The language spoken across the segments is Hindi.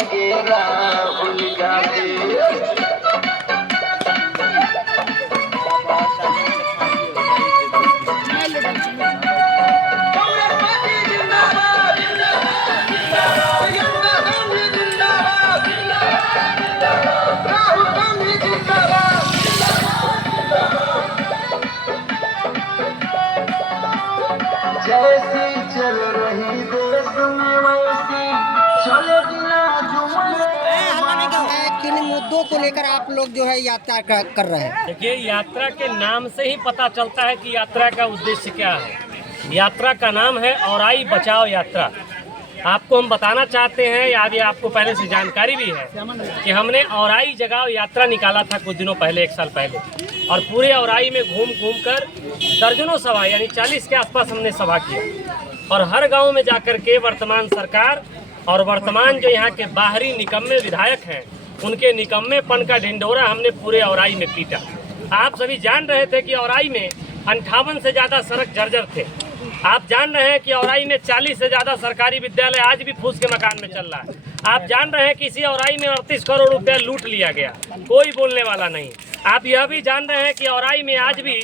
जाएंगे राहुल गांधी। जैसी चल रही देश में वैसी चलेगी ना किन मुद्दों को लेकर आप लोग जो है यात्रा कर रहे हैं? देखिए, यात्रा के नाम से ही पता चलता है कि यात्रा का उद्देश्य क्या है। यात्रा का नाम है औराई बचाओ यात्रा। आपको हम बताना चाहते हैं, यदि आपको पहले से जानकारी भी है कि हमने औराई जगाओ यात्रा निकाला था कुछ दिनों पहले, 1 साल पहले, और पूरे औराई में घूम घूम कर दर्जनों सभा यानी 40 के आसपास हमने सभा किया, और हर गांव में जाकर के वर्तमान सरकार और वर्तमान जो यहाँ के बाहरी निकम्मे विधायक हैं उनके निकम्मेपन का ढिंढोरा हमने पूरे औराई में पीटा। आप सभी जान रहे थे कि औराई में 58 से ज़्यादा सड़क जर्जर थे। आप जान रहे हैं कि औराई में 40 से ज़्यादा सरकारी विद्यालय आज भी फूस के मकान में चल रहा है। आप जान रहे हैं कि इसी औराई में 38 करोड़ रुपया लूट लिया गया, कोई बोलने वाला नहीं। आप यह भी जान रहे हैं कि औराई में आज भी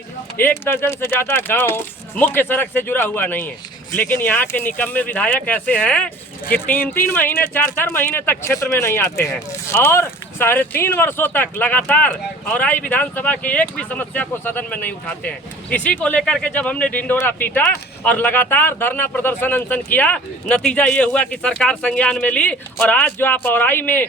1 दर्जन से ज़्यादा गांव मुख्य सड़क से जुड़ा हुआ नहीं है। लेकिन यहाँ के निकम्मे विधायक ऐसे हैं कि 3-3 महीने 4-4 महीने तक क्षेत्र में नहीं आते हैं, और 3.5 वर्षों तक लगातार औराई विधानसभा की एक भी समस्या को सदन में नहीं उठाते हैं। इसी को लेकर के जब हमने ढिंढोरा पीटा और लगातार धरना प्रदर्शन अनशन किया, नतीजा ये हुआ कि सरकार संज्ञान में ली, और आज जो आप औराई में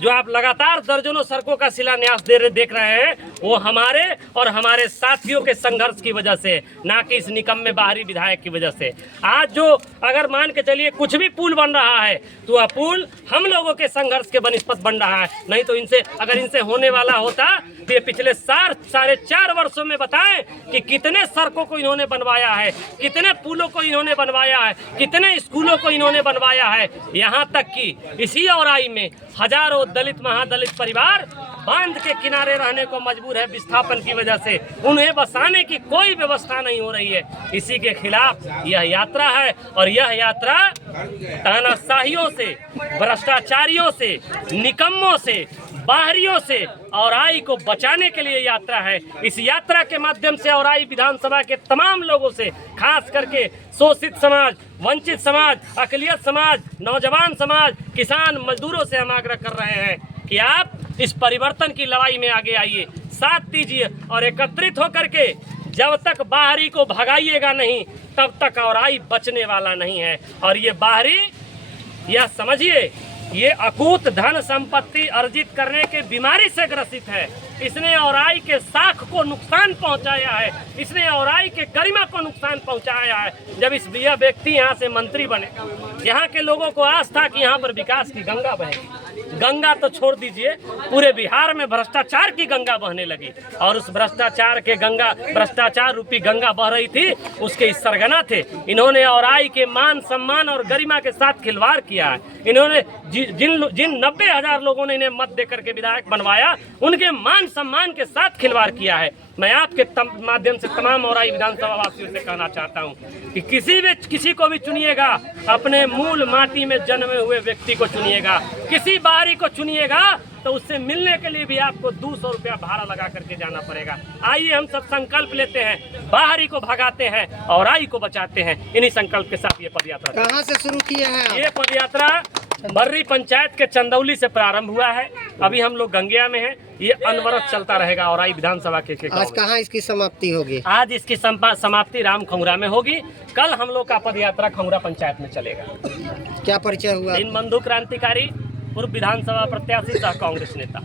जो आप लगातार दर्जनों सड़कों का शिलान्यास देख रहे हैं, वो हमारे और हमारे साथियों के संघर्ष की वजह से, ना कि इस निकम्मे बाहरी विधायक की वजह से। आज जो अगर मान के चलिए कुछ भी पुल बन रहा है तो वह पुल हम लोगों के संघर्ष के बनिस्पत बन रहा है, नहीं तो अगर इनसे होने वाला होता तो ये पिछले 4.5 वर्षों में बताएं कि कितने सड़कों को इन्होंने बनवाया है, कितने पुलों को इन्होंने बनवाया है, कितने स्कूलों को इन्होंने बनवाया है। यहाँ तक कि इसी औराई में हजारों दलित महादलित परिवार बांध के किनारे रहने को मजबूर है विस्थापन की वजह से। उन्हें बसाने की कोई व्यवस्था नहीं हो रही है। इसी के खिलाफ यह यात्रा है, और यह यात्रा तानाशाहियों से, भ्रष्टाचारियों से, निकम्मों से, बाहरियों से औराई को बचाने के लिए यात्रा है। इस यात्रा के माध्यम से औराई विधानसभा के तमाम लोगों से, खास करके शोषित समाज, वंचित समाज, अकलियत समाज, नौजवान समाज, किसान मजदूरों से हम आग्रह कर रहे हैं कि आप इस परिवर्तन की लड़ाई में आगे आइए, साथ दीजिए, और एकत्रित होकर के जब तक बाहरी को भगाइएगा नहीं तब तक औराई बचने वाला नहीं है। और ये बाहरी, यह समझिए, ये अकूत धन संपत्ति अर्जित करने के बीमारी से ग्रसित है। इसने औराई के साख को नुकसान पहुंचाया है, इसने औराई के गरिमा को नुकसान पहुंचाया है। जब यह व्यक्ति यहाँ से मंत्री बने, यहाँ के लोगों को आस था कि यहाँ पर विकास की गंगा बहेगी। गंगा तो छोड़ दीजिए, पूरे बिहार में भ्रष्टाचार की गंगा बहने लगी, और उस भ्रष्टाचार रूपी गंगा बह रही थी, उसके सरगना थे। इन्होंने औराई के मान सम्मान और गरिमा के साथ खिलवाड़ किया है। इन्होंने जिन 90,000 लोगों ने इन्हें मत देकर के विधायक बनवाया, उनके मान सम्मान के साथ खिलवाड़ किया है। मैं आपके माध्यम से तमाम औराई विधानसभा वासियों से कहना चाहता हूं कि किसी को भी चुनिएगा, अपने मूल माटी में जन्मे हुए व्यक्ति को चुनिएगा। किसी बाहरी को चुनिएगा तो उससे मिलने के लिए भी आपको 200 रुपया भाड़ा लगा करके जाना पड़ेगा। आइए हम सब संकल्प लेते हैं, बाहरी को भगाते हैं, औराई को बचाते हैं। इन्हीं संकल्प के साथ ये पदयात्रा कहाँ से शुरू किए हैं? ये पदयात्रा बर्री पंचायत के चंदौली से प्रारंभ हुआ है। अभी हम लोग गंगिया में हैं। ये अनवरत चलता रहेगा औराई विधानसभा के आज कहाँ इसकी समाप्ति होगी? आज इसकी समाप्ति राम खंगुरा में होगी। कल हम लोग का पदयात्रा खंगुरा पंचायत में चलेगा। क्या परिचय हुआ? दीनबंधु क्रांतिकारी, पूर्व विधानसभा प्रत्याशी सह कांग्रेस नेता।